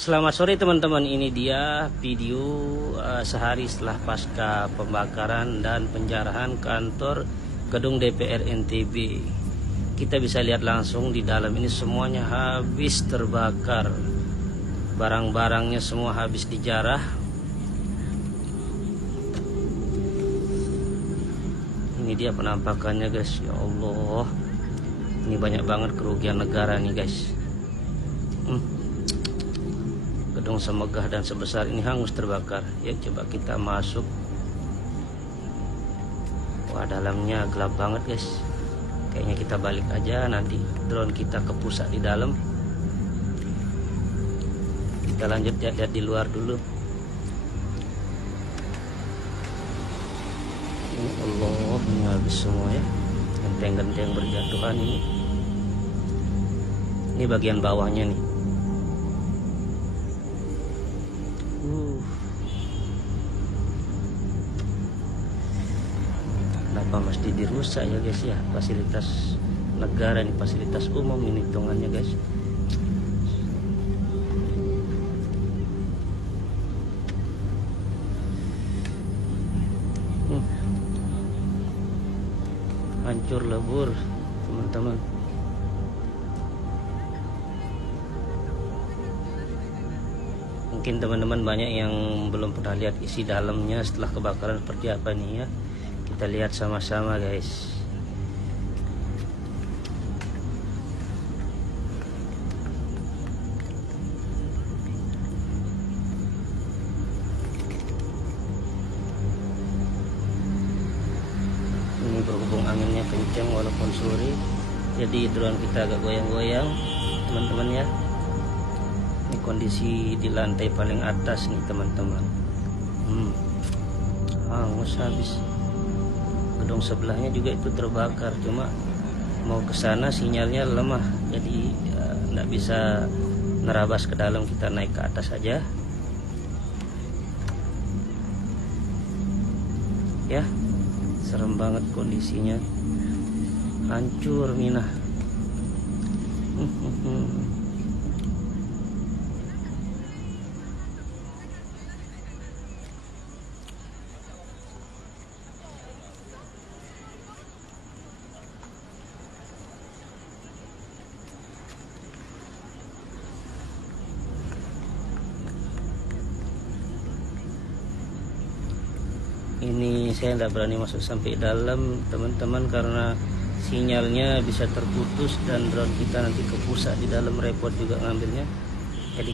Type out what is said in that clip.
Selamat sore teman-teman, ini dia video sehari setelah pasca pembakaran dan penjarahan kantor gedung DPR NTB. Kita bisa lihat langsung di dalam ini semuanya habis terbakar. Barang-barangnya semua habis dijarah. Ini dia penampakannya guys, ya Allah. Ini banyak banget kerugian negara nih guys. Gedung semegah dan sebesar ini hangus terbakar. Ya, coba kita masuk. Wah, dalamnya gelap banget guys. Kayaknya kita balik aja, nanti drone kita ke pusat di dalam. Kita lanjut lihat di luar dulu. Ya Allah, ini habis semua ya. Genteng-genteng berjatuhan ini. Ini bagian bawahnya nih. Kenapa mesti dirusak ya guys ya? Fasilitas negara ini, fasilitas umum ini hitungannya guys. Hancur lebur teman-teman. Mungkin teman-teman banyak yang belum pernah lihat isi dalamnya setelah kebakaran seperti apa nih ya. Kita lihat sama-sama guys. Ini berhubung anginnya kencang walaupun sore, jadi drone kita agak goyang-goyang teman-teman ya. Ini kondisi di lantai paling atas nih teman-teman. Hangus habis. Gedung sebelahnya juga itu terbakar, cuma mau ke sana sinyalnya lemah, jadi nggak bisa nerabas ke dalam. Kita naik ke atas aja ya. Serem banget kondisinya, hancur minah. Ini saya tidak berani masuk sampai dalam teman-teman, karena sinyalnya bisa terputus dan drone kita nanti ke pusat di dalam, repot juga ngambilnya.